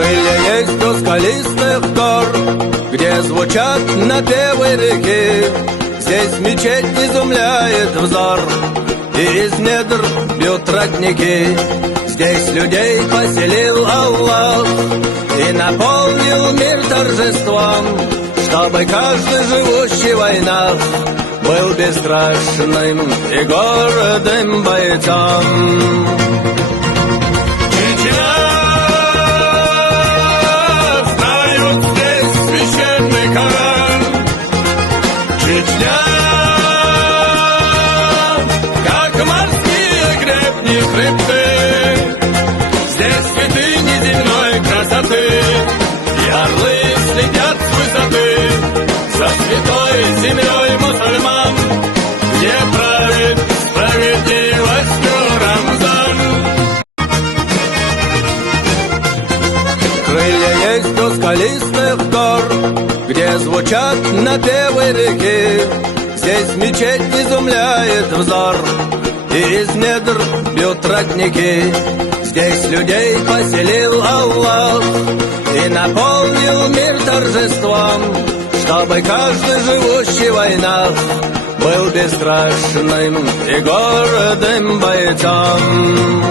Крылья есть у скалистых гор, где звучат напевы реки. Здесь мечеть изумляет взор, и из недр бьют родники. Здесь людей поселил Аллах и наполнил мир торжеством, чтобы каждый живущий в войнах был бесстрашным и гордым бойцом. Чечня, как морские гребни хребты, здесь святыни земной красоты, и орлы следят с высоты за святой землей мусульман, где правит справедливостью Рамзан. Крылья есть у скалистых гор, где звучат напевы реки. Здесь мечеть изумляет взор, и из недр бьют родники. Здесь людей поселил Аллах и наполнил мир торжеством, чтобы каждый живущий в войнах был бесстрашным и гордым бойцом.